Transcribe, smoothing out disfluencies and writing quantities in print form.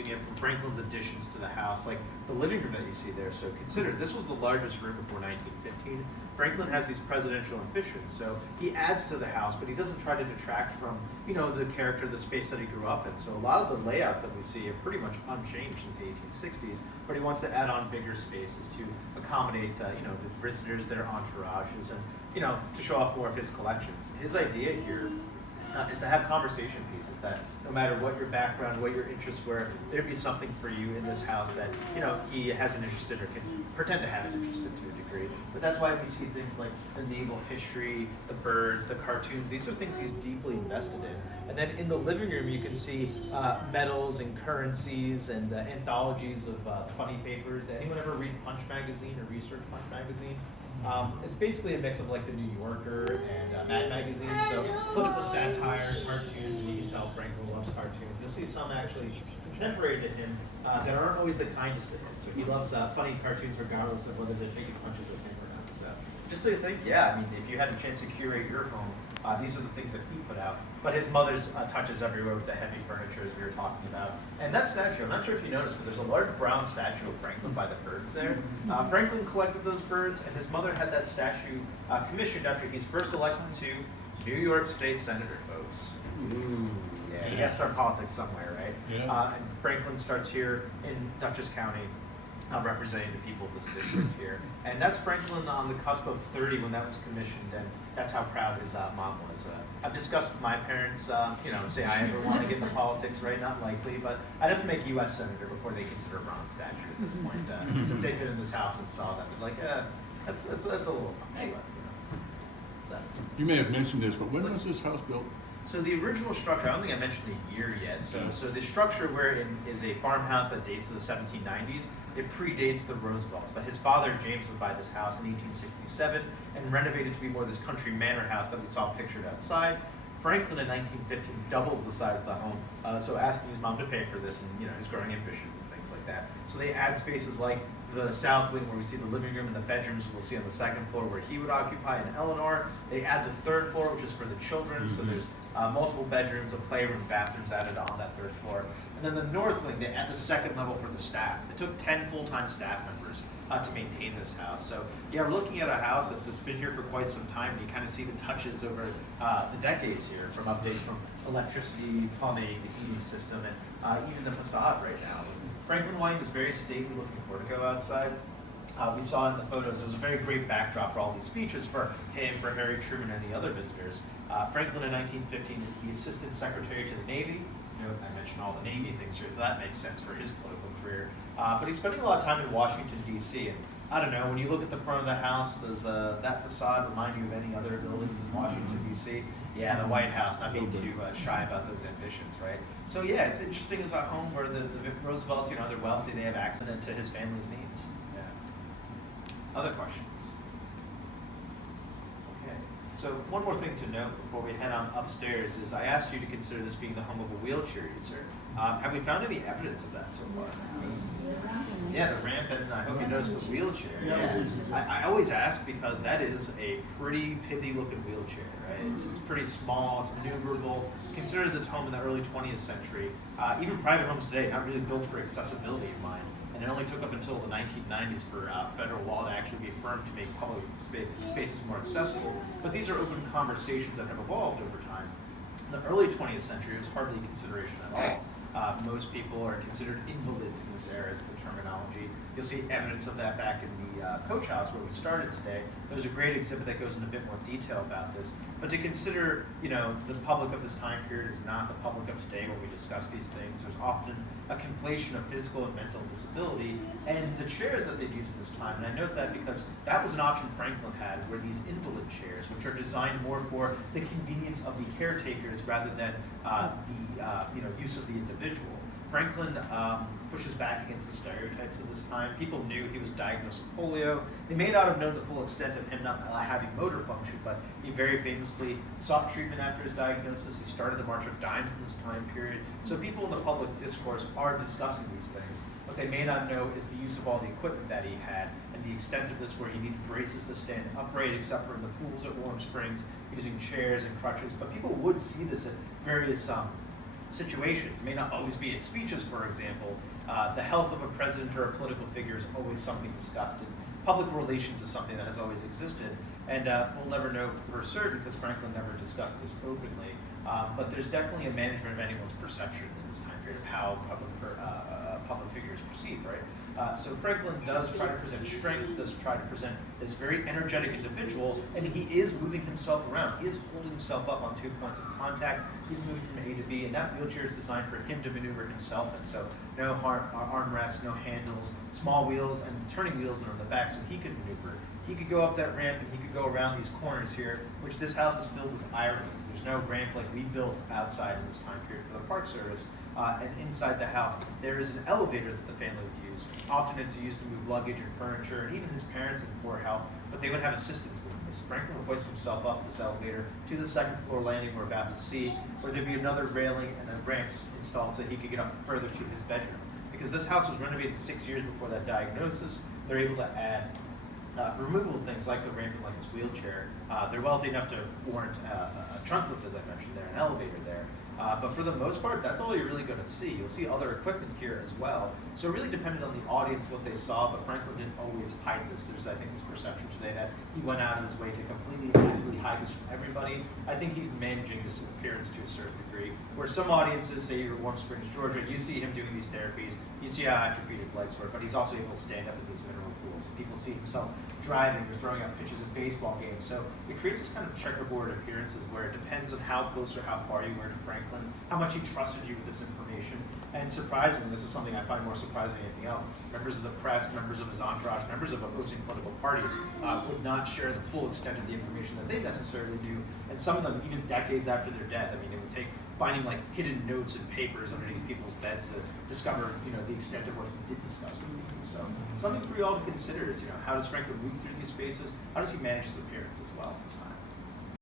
using it from Franklin's additions to the house, like the living room that you see there. So consider, this was the largest room before 1915. Franklin has these presidential ambitions, so he adds to the house, but he doesn't try to detract from, you know, the character, the space that he grew up in. So a lot of the layouts that we see are pretty much unchanged since the 1860s, but he wants to add on bigger spaces to accommodate, you know, the visitors, their entourages, and, you know, to show off more of his collections. His idea here is to have conversation pieces that no matter what your background, what your interests were, there'd be something for you in this house that, you know, he has an interest in or can pretend to have an interest in to a degree. But that's why we see things like the naval history, the birds, the cartoons. These are things he's deeply invested in. And then in the living room, you can see medals and currencies and anthologies of funny papers. Anyone ever read Punch Magazine or research Punch Magazine? It's basically a mix of like the New Yorker and Mad Magazine, so political satire, cartoons, and you can tell Franklin loves cartoons. You'll see some actually contemporary to him that aren't always the kindest to him. So he loves funny cartoons regardless of whether they're taking punches with him or not. So just so you think, yeah, I mean, if you had a chance to curate your home, these are the things that he put out. But his mother's touches everywhere with the heavy furniture, as we were talking about. And that statue, I'm not sure if you noticed, but there's a large brown statue of Franklin by the birds there. Franklin collected those birds, and his mother had that statue commissioned after he's first elected to New York State Senator, folks. Ooh, yeah. He has to start politics somewhere, right? Yeah. And Franklin starts here in Dutchess County, representing the people of this district here. And that's Franklin on the cusp of 30 when that was commissioned, and that's how proud his mom was. I've discussed with my parents, you know, say I ever want to get into politics, right? Not likely, but I'd have to make U.S. Senator before they consider a bronze statue at this point. Since they've been in this house and saw that, they're like, that's a little funny. So. You may have mentioned this, but when was this house built? So the original structure, I don't think I mentioned the year yet. So the structure we're in is a farmhouse that dates to the 1790s. It predates the Roosevelts, but his father, James, would buy this house in 1867 and renovate it to be more this country manor house that we saw pictured outside. Franklin in 1915 doubles the size of the home, so asking his mom to pay for this and, you know, his growing ambitions and things like that. So they add spaces like the south wing where we see the living room and the bedrooms we'll see on the second floor where he would occupy in Eleanor. They add the third floor, which is for the children, so there's multiple bedrooms, a playroom, bathrooms added on that third floor. And then the north wing, they add the second level for the staff. It took 10 full-time staff members to maintain this house. So yeah, we're looking at a house that's been here for quite some time, and you kind of see the touches over the decades here, from updates from electricity, plumbing, the heating system, and even the facade right now. Franklin White, this very stately looking portico outside. We saw in the photos, it was a very great backdrop for all these speeches for him, for Harry Truman, and the other visitors. Franklin in 1915 is the Assistant Secretary to the Navy. You know, I mentioned all the Navy things here, so that makes sense for his political career. But he's spending a lot of time in Washington, D.C., and I don't know, when you look at the front of the house, does that facade remind you of any other buildings in Washington, D.C.? Yeah, the White House, not being too shy about those ambitions, right? So yeah, it's interesting as a home where the Roosevelts, you know, they're wealthy, they have access to his family's needs. Yeah. Other questions? Okay. So one more thing to note before we head on upstairs is I asked you to consider this being the home of a wheelchair user. Have we found any evidence of that so far? Yeah, the ramp, and I hope you noticed the wheelchair. Yeah. I always ask because that is a pretty pithy looking wheelchair, right? It's pretty small, it's maneuverable. Consider this home in the early 20th century. Even private homes today, not really built for accessibility in mind. And it only took up until the 1990s for federal law to actually be affirmed to make public spaces more accessible. But these are open conversations that have evolved over time. In the early 20th century, it was hardly a consideration at all. Most people are considered invalids in this era, is the terminology. You'll see evidence of that back in the coach house where we started today. There's a great exhibit that goes into a bit more detail about this. But to consider, you know, the public of this time period is not the public of today when we discuss these things. There's often a conflation of physical and mental disability and the chairs that they'd used in this time. And I note that because that was an option Franklin had, were these invalid chairs, which are designed more for the convenience of the caretakers rather than the use of the individual. Franklin pushes back against the stereotypes of this time. People knew he was diagnosed with polio. They may not have known the full extent of him not having motor function, but he very famously sought treatment after his diagnosis. He started the March of Dimes in this time period. So people in the public discourse are discussing these things. What they may not know is the use of all the equipment that he had and the extent of this, where he needed braces to stand upright, except for in the pools at Warm Springs, using chairs and crutches. But people would see this at various situations. It may not always be at speeches, for example. The health of a president or a political figure is always something discussed, and public relations is something that has always existed. And we'll never know for certain because Franklin never discussed this openly. But there's definitely a management of anyone's perception in this time period of how public figures perceived, right? So Franklin does try to present strength, does try to present this very energetic individual, and he is moving himself around. He is holding himself up on 2 points of contact. He's moving from A to B, and that wheelchair is designed for him to maneuver himself in. So no armrests, no handles, small wheels, and turning wheels that are on the back, so he could maneuver. He could go up that ramp and he could go around these corners here, which this house is filled with ironies. There's no ramp like we built outside in this time period for the Park Service. And inside the house, there is an elevator that the family would use. Often it's used to move luggage and furniture, and even his parents in poor health, but they would have assistance with this. Franklin would hoist himself up this elevator to the second floor landing we're about to see, where there'd be another railing and a ramp installed so he could get up further to his bedroom. Because this house was renovated 6 years before that diagnosis, they're able to add removable things like the ramp and like his wheelchair. They're wealthy enough to warrant a trunk lift, as I mentioned there, an elevator there. But for the most part, that's all you're really going to see. You'll see other equipment here as well. So it really depended on the audience what they saw, but Franklin didn't always hide this. There's, I think, this perception today that he went out of his way to completely and actively hide this from everybody. I think he's managing this appearance to a certain degree. Where some audiences, say you're Warm Springs, Georgia, you see him doing these therapies, you see how atrophied his legs work, but he's also able to stand up in these mineral pools. People see himself driving or throwing out pitches in baseball games. So it creates this kind of checkerboard appearances where it depends on how close or how far you were to Franklin, how much he trusted you with this information. And surprisingly, this is something I find more surprising than anything else, members of the press, members of his entourage, members of opposing political parties would not share the full extent of the information that they necessarily knew. And some of them, even decades after their death, I mean, it would take finding like hidden notes and papers underneath people's beds to discover, the extent of what he did discuss with people. So something for you all to consider is, how does Franklin move through these spaces? How does he manage his appearance as well at this time?